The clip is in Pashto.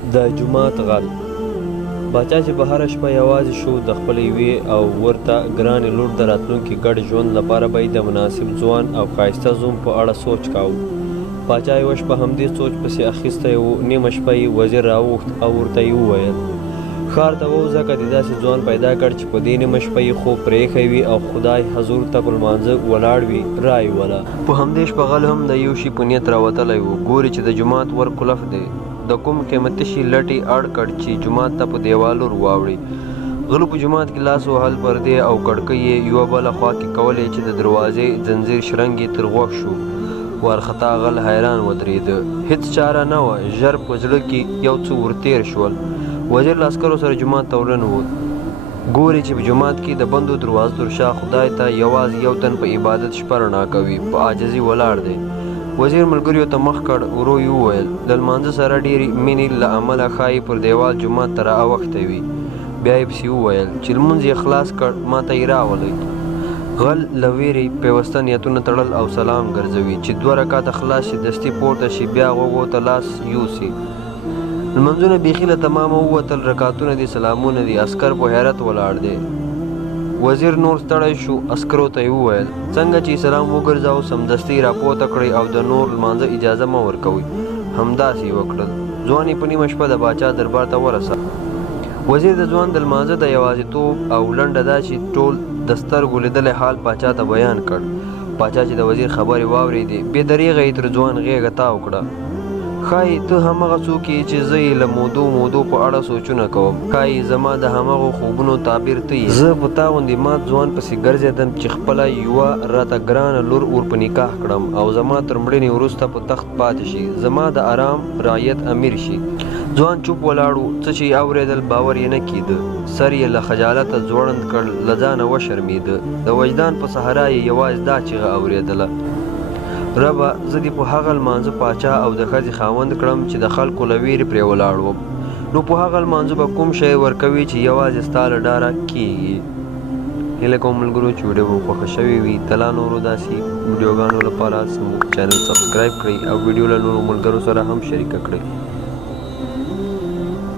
د جومات غل باچا چې به هره شپه یوازې شو د خپلې یوې او ورته ګرانې لور د راتلونکي ګډ ژوند لپاره به یې د مناسب ځوان او ښایسته زوم په اړه سوچ کاوه. باچا یوه شپه همدې سوچ پسې اخیستی و. نیمه شپه یې وزیر راوغوښت او ورته یې وویل ښار ته ووځه که دې داسې ځوان پیدا کړ چې په دې نیمه شپه یې خوب پرېښی وي او خدای حضور ته په لمانځه ولاړ وي را یې وله. په همدې شپه غل هم د یو شي په نیت راوتلی و. ګوري چې د جومات ور کلف دی، د کوم قیمتي شي لټې اړ کړ چې جومات ته په دیوال ور واوړي. غلو په جومات کې لاس وهل، پردې او کړکۍ یې یوه بله خوا کې کولې چې د دروازې ځنځیر شرنګ یې تر غوږ شو. وارخطا غل حیران ودرېده. هېڅ چاره نه وه. ژر په زړه کې یو څه ورتېر شول. وزیر له عسکرو سره جومات ته ورننوت. ګوري چې په جومات کې د بندو دروازو تر شا خدای ته یوازې یو تن په عبادت شپه رڼا کوي، په عاجزي ولاړ دی. وزیر ملګریو ته مخ کړ. ورو یې وویل د لمانځه سره ډېرې مینې له امله ښایي پر دیوال جومات ته را اوښتی وي. بیا یې پسې وویل چې لمونځ یې خلاص کړ، ما ته یې راولئ. غل له ویرې پیوسته نیتونه تړل او سلام ګرځوي چې 2 رکعته خلاص شي، دستي پورته شي، بیا غوږو ته لاس یوسي. لمنځونه بیخي له تمامه ووتل. رکعتونه دي، سلامونه دي. عسکر په حیرت ولاړ دی. وزیر نور ستړی شو. عسکرو ته یې وویل څنګه چې سلام وګرځاو سمدستي راپورته کړئ او د نور لمانځه اجازه مه ورکوئ. همداسې یې وکړل. ځوان یې په نیمه شپه د باچا دربار ته ورسه. وزیر د ځوان د لمانځه د یوازیتوب او لنډه دا چې ټول د سترګو لیدلی حال باچا ته بیان کړ. باچا چې د وزیر خبرې واورېدې، بې دریغه یې تر ځوان غېږه تاو کړه. ښایي ته همغه څوک یې چې زه یې له مودو په اړه سوچونه کوم. ښایي زما د همغو خوبونو تعبیر ته یې. زه په تا غوندې مات ځوان پسې ګرځېدم چې خپله یوه راته ګرانه لور ور په نکاح کړم او زما تر مړینې وروسته په تخت پاتې شي، زما د آرام رعیت امیر شي. ځوان چوپ ولاړ و. څه چې یې اورېدل باور یې نه کېده. سر یې له خجالته ځوړند کړ، له ځانه وشرمېده. د وجدان په صحرا یې یوازې دا چیغه اورېدله ربه زه دې په هغه لمانځه پاچا او د ښځې خاوند کړم چې د خلکو له ویرې پرې ولاړ وم. نو په هغه لمانځه به کوم شی ورکوي چې یوازې ستا له ډاره کېږي. هیله کوم ملګرو چې ویډیو مو خوښه شوې وي، د لا نورو داسې ویډیوګانو لپاره زموږ چینل سبسکرایب کړئ او ویډیو له نورو ملګرو سره هم شریکه کړئ.